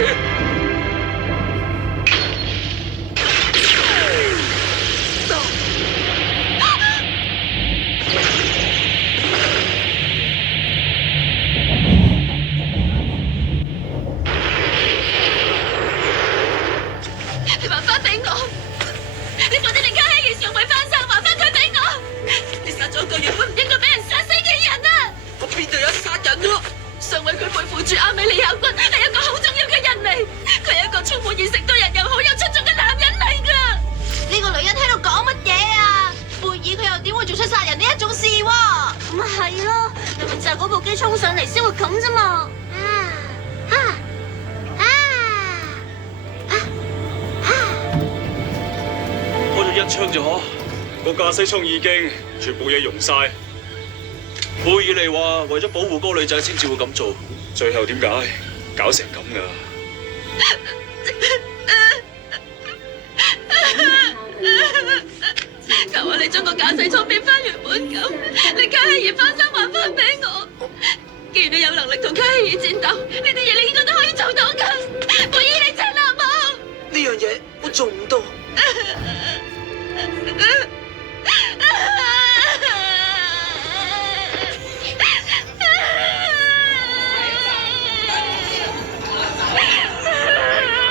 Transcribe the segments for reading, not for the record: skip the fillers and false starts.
住！你還返俾我！你快啲令卡希兒尚未翻生，還返佢俾我！你殺咗個原本唔應該俾人殺死嘅人啊！我邊度有殺人啊？上尉佢背負住阿美利亞軍，係一個好重要嘅人嚟，佢係一個充滿現實、對人又好有出眾嘅男人嚟噶。呢個女人喺度講乜嘢啊？貝爾佢又點會做出殺人呢一種事喎？咪係咯，明明就係嗰部機衝上嚟先會咁啫嘛。開咗一槍就可，個駕駛艙已經全部嘢溶晒。貝爾利話為咗保護嗰個女仔先至會咁做，最後點解搞成咁噶？求下你將個駕駛艙變翻原本咁，令卡希兒翻生還翻俾我。既然你有能力同卡希兒戰鬥，呢啲嘢你應該都可以做到噶。貝爾，你真係難忘。呢樣嘢我做唔到。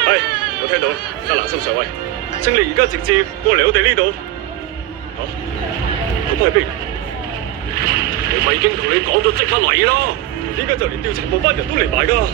係，我聽到啦，德蘭森上尉，請你而家直接過嚟我哋呢度。嚇，咁係邊？我咪已經同你講咗即刻嚟咯，點解就連調查部班人都嚟埋㗎？